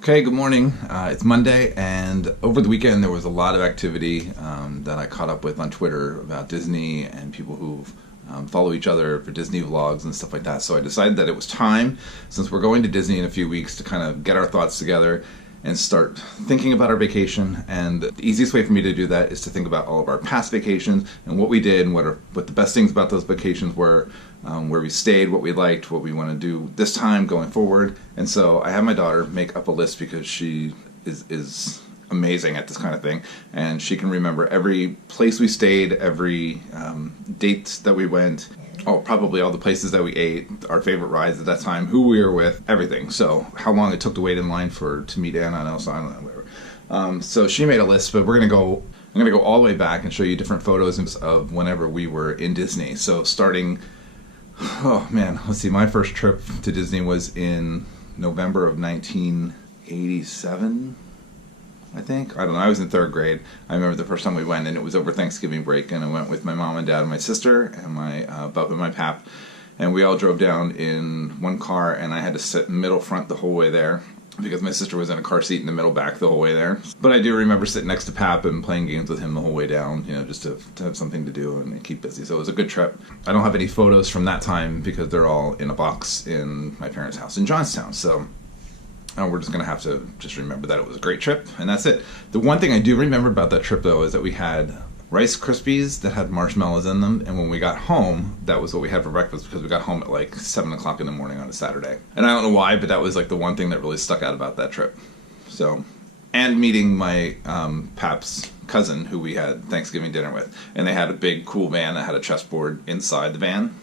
Okay, good morning. It's Monday, and over the weekend there was a lot of activity that I caught up with on Twitter about Disney and people who follow each other for Disney vlogs and stuff like that. So I decided that it was time, since we're going to Disney in a few weeks, to kind of get our thoughts together and start thinking about our vacation. And the easiest way for me to do that is to think about all of our past vacations and what we did and what the best things about those vacations were, where we stayed, what we liked, what we want to do this time going forward. And so I had my daughter make up a list because she is amazing at this kind of thing, and she can remember every place we stayed, every date that we went, probably all the places that we ate, our favorite rides at that time, who we were with, everything. So how long it took to wait in line to meet Anna on Ellis Island, whatever. So she made a list, but I'm gonna go all the way back and show you different photos of whenever we were in Disney. So starting, oh man, let's see, my first trip to Disney was in November of 1987. I think. I don't know. I was in third grade. I remember the first time we went, and it was over Thanksgiving break, and I went with my mom and dad and my sister and my bub and my pap, and we all drove down in one car, and I had to sit middle front the whole way there because my sister was in a car seat in the middle back the whole way there. But I do remember sitting next to Pap and playing games with him the whole way down, just to have something to do and keep busy. So it was a good trip. I don't have any photos from that time because they're all in a box in my parents' house in Johnstown. So we're just going to have to just remember that it was a great trip, and that's it. The one thing I do remember about that trip, though, is that we had Rice Krispies that had marshmallows in them, and when we got home, that was what we had for breakfast because we got home at like 7 o'clock in the morning on a Saturday. And I don't know why, but that was like the one thing that really stuck out about that trip. So, and meeting my Pap's cousin who we had Thanksgiving dinner with, and they had a big cool van that had a chessboard inside the van.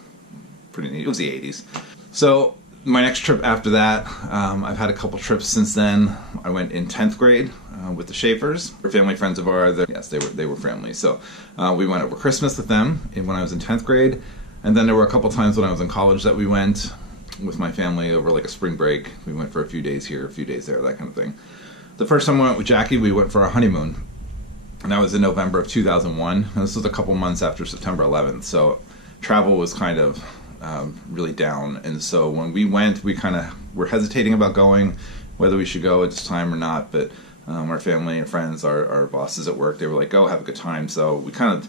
Pretty neat. It was the 80s. So my next trip after that, I've had a couple trips since then. I went in 10th grade with the Schaefers. They're family friends of ours. Yes, they were family. So we went over Christmas with them when I was in 10th grade. And then there were a couple times when I was in college that we went with my family over like a spring break. We went for a few days here, a few days there, that kind of thing. The first time I went with Jackie, we went for our honeymoon. And that was in November of 2001. And this was a couple months after September 11th. So travel was kind of really down, and so when we went, we kind of were hesitating about going, whether we should go at this time or not, but our family and friends, our bosses at work, they were like, go, have a good time. So we kind of,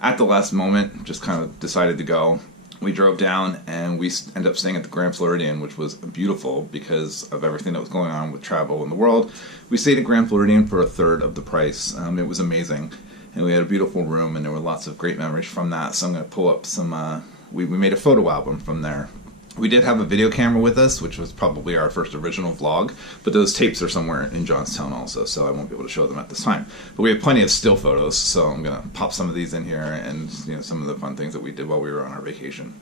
at the last moment, just kind of decided to go. We drove down, and we ended up staying at the Grand Floridian, which was beautiful because of everything that was going on with travel in the world. We stayed at Grand Floridian for a third of the price. It was amazing, and we had a beautiful room, and there were lots of great memories from that. So I'm going to pull up some we made a photo album from there. We did have a video camera with us, which was probably our first original vlog, but those tapes are somewhere in Johnstown also, so I won't be able to show them at this time. But we have plenty of still photos, so I'm going to pop some of these in here and some of the fun things that we did while we were on our vacation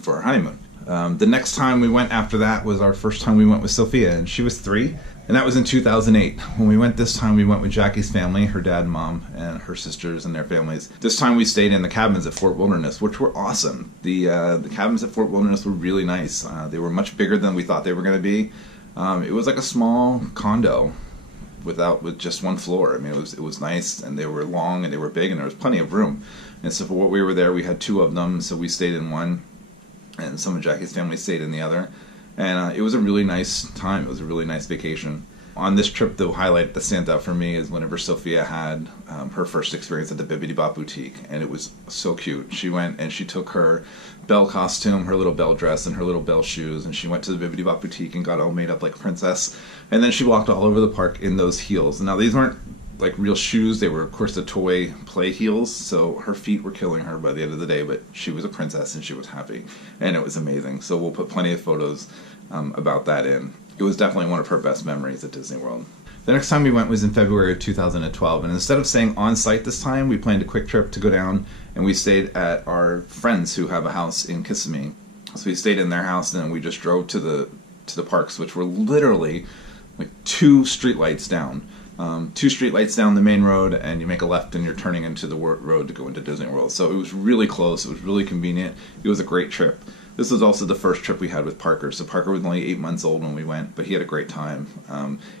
for our honeymoon. The next time we went after that was our first time we went with Sophia, and she was 3. And that was in 2008. When we went this time, we went with Jackie's family, her dad and mom, and her sisters and their families. This time we stayed in the cabins at Fort Wilderness, which were awesome. The cabins at Fort Wilderness were really nice. They were much bigger than we thought they were going to be. It was like a small condo with just one floor. I mean, it was nice, and they were long, and they were big, and there was plenty of room. And so for what we were there, we had 2 of them, so we stayed in one, and some of Jackie's family stayed in the other. And it was a really nice time. It was a really nice vacation. On this trip, the highlight that stands out for me is whenever Sophia had her first experience at the Bibbidi Bop Boutique, and it was so cute. She went and she took her Belle costume, her little Belle dress, and her little Belle shoes, and she went to the Bibbidi Bop Boutique and got all made up like a princess. And then she walked all over the park in those heels. Now, these weren't like real shoes. They were, of course, the toy play heels, so her feet were killing her by the end of the day, but she was a princess and she was happy, and it was amazing. So we'll put plenty of photos about that in. It was definitely one of her best memories at Disney World. The next time we went was in February of 2012, and instead of staying on site this time, we planned a quick trip to go down, and we stayed at our friends who have a house in Kissimmee. So we stayed in their house, and then we just drove to the parks, which were literally like 2 streetlights down. 2 streetlights down the main road, and you make a left and you're turning into the road to go into Disney World. So it was really close. It was really convenient. It was a great trip. This was also the first trip we had with Parker. So Parker was only 8 months old when we went, but he had a great time.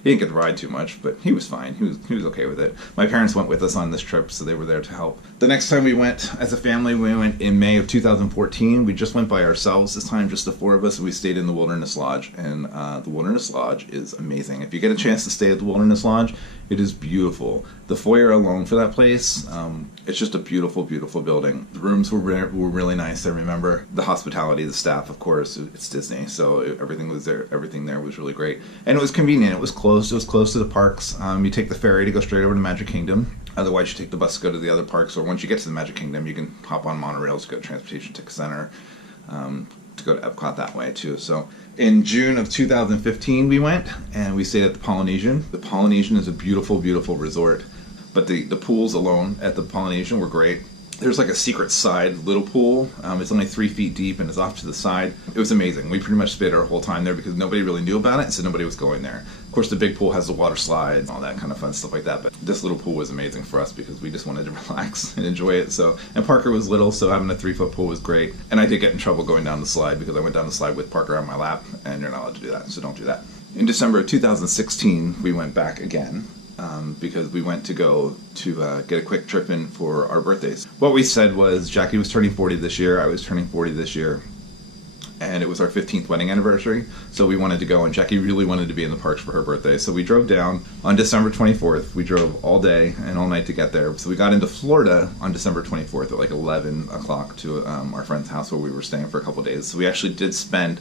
He didn't get to ride too much, but he was fine. He was okay with it. My parents went with us on this trip, so they were there to help. The next time we went as a family, we went in May of 2014. We just went by ourselves this time, just the 4 of us, and we stayed in the Wilderness Lodge. And the Wilderness Lodge is amazing. If you get a chance to stay at the Wilderness Lodge, it is beautiful. The foyer alone for that place, it's just a beautiful, beautiful building. The rooms were really nice. I remember the hospitality, the staff, of course. It's Disney, so everything was there. Everything there was really great, and it was convenient. It was close. It was close to the parks. You take the ferry to go straight over to Magic Kingdom. Otherwise, you take the bus to go to the other parks. Or once you get to the Magic Kingdom, you can hop on monorails to go to Transportation Ticket Center, to go to Epcot that way too. So in June of 2015, we went and we stayed at the Polynesian. The Polynesian is a beautiful, beautiful resort. But the pools alone at the Polynesian were great. There's like a secret side little pool. It's only 3 feet deep and it's off to the side. It was amazing. We pretty much stayed our whole time there because nobody really knew about it, so nobody was going there. Of course, the big pool has the water slides, all that kind of fun stuff like that. But this little pool was amazing for us because we just wanted to relax and enjoy it. So, and Parker was little, so having a 3-foot pool was great. And I did get in trouble going down the slide because I went down the slide with Parker on my lap, and you're not allowed to do that, so don't do that. In December of 2016, we went back again. Because we went to go to get a quick trip in for our birthdays. What we said was Jackie was turning 40 this year, I was turning 40 this year, and it was our 15th wedding anniversary, so we wanted to go, and Jackie really wanted to be in the parks for her birthday. So we drove down on December 24th. We drove all day and all night to get there. So we got into Florida on December 24th at like 11 o'clock to our friend's house where we were staying for a couple days. So we actually did spend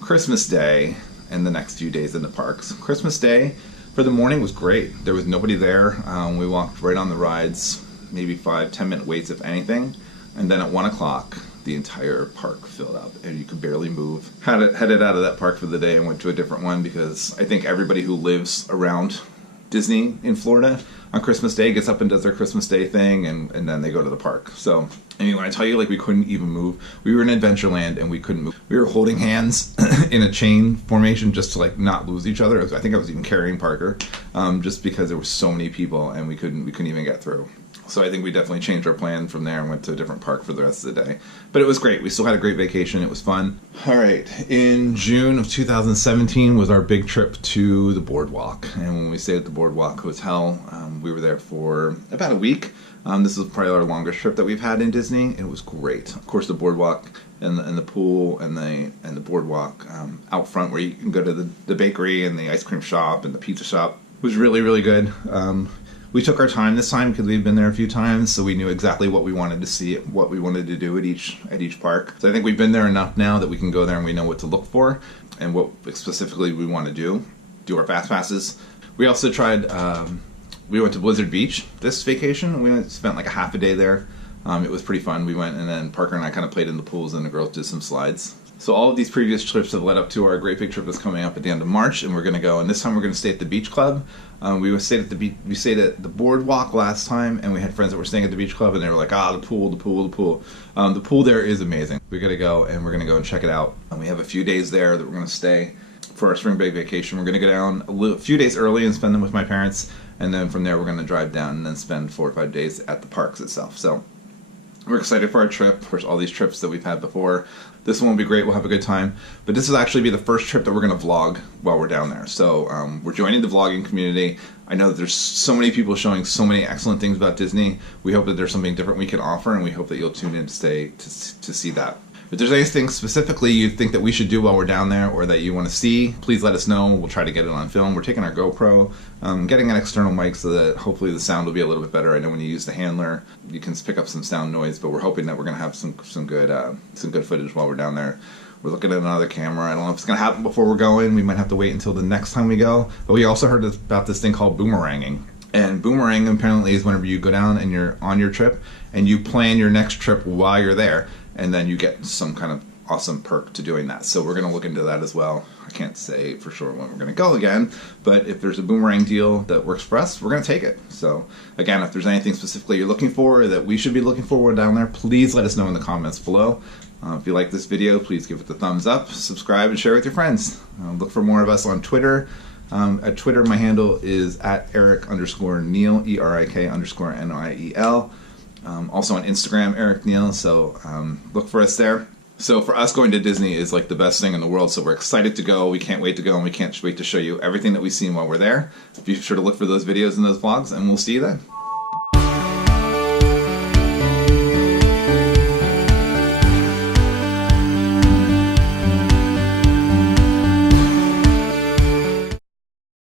Christmas Day and the next few days in the parks. Christmas Day for the morning was great. There was nobody there. We walked right on the rides, maybe 5-10 minute waits if anything, and then at 1 o'clock the entire park filled up and you could barely move. Headed out of that park for the day and went to a different one because I think everybody who lives around Disney in Florida on Christmas Day gets up and does their Christmas Day thing, and then they go to the park. So anyway, when I tell you like we couldn't even move, we were in Adventureland and we couldn't move. We were holding hands in a chain formation just to like not lose each other. I think I was even carrying Parker, just because there were so many people and we couldn't even get through. So I think we definitely changed our plan from there and went to a different park for the rest of the day. But it was great. We still had a great vacation. It was fun. All right. In June of 2017 was our big trip to the Boardwalk. And when we stayed at the Boardwalk Hotel, we were there for about a week. This was probably our longest trip that we've had in Disney, and it was great. Of course, the Boardwalk and the pool and the Boardwalk out front where you can go to the bakery and the ice cream shop and the pizza shop was really, really good. We took our time this time because we've been there a few times, so we knew exactly what we wanted to see, what we wanted to do at each park. So I think we've been there enough now that we can go there and we know what to look for and what specifically we want to do our fast passes. We also tried, we went to Blizzard Beach this vacation. We spent like a half a day there. It was pretty fun. We went, and then Parker and I kind of played in the pools and the girls did some slides. So all of these previous trips have led up to our great big trip that's coming up at the end of March, and we're going to go. And this time we're going to stay at the Beach Club. We stayed at the beach. We stayed at the Boardwalk last time, and we had friends that were staying at the Beach Club, and they were like, the pool. The pool there is amazing. We're going to go, and we're going to go and check it out. And we have a few days there that we're going to stay for our spring break vacation. We're going to go down a few days early and spend them with my parents, and then from there we're going to drive down and then spend 4 or 5 days at the parks itself. So we're excited for our trip. Of course, all these trips that we've had before. This one will be great. We'll have a good time. But this will actually be the first trip that we're going to vlog while we're down there. So we're joining the vlogging community. I know that there's so many people showing so many excellent things about Disney. We hope that there's something different we can offer, and we hope that you'll tune in to see that. If there's anything specifically you think that we should do while we're down there or that you want to see, please let us know. We'll try to get it on film. We're taking our GoPro, getting an external mic so that hopefully the sound will be a little bit better. I know when you use the handler, you can pick up some sound noise, but we're hoping that we're going to have some good footage while we're down there. We're looking at another camera. I don't know if it's going to happen before we're going. We might have to wait until the next time we go. But we also heard about this thing called boomeranging. And boomerang apparently is whenever you go down and you're on your trip and you plan your next trip while you're there, and then you get some kind of awesome perk to doing that. So we're going to look into that as well. I can't say for sure when we're going to go again, but if there's a boomerang deal that works for us, we're going to take it. So again, if there's anything specifically you're looking for or that we should be looking for down there, please let us know in the comments below. If you like this video, please give it the thumbs up, subscribe, and share with your friends. Look for more of us on Twitter. At Twitter, my handle is at Erik_Niel, ERIK_NIEL. Also on Instagram, Erik Niel, so look for us there. So for us, going to Disney is like the best thing in the world. So we're excited to go. We can't wait to go, and we can't wait to show you everything that we've seen while we're there. Be sure to look for those videos and those vlogs, and we'll see you then.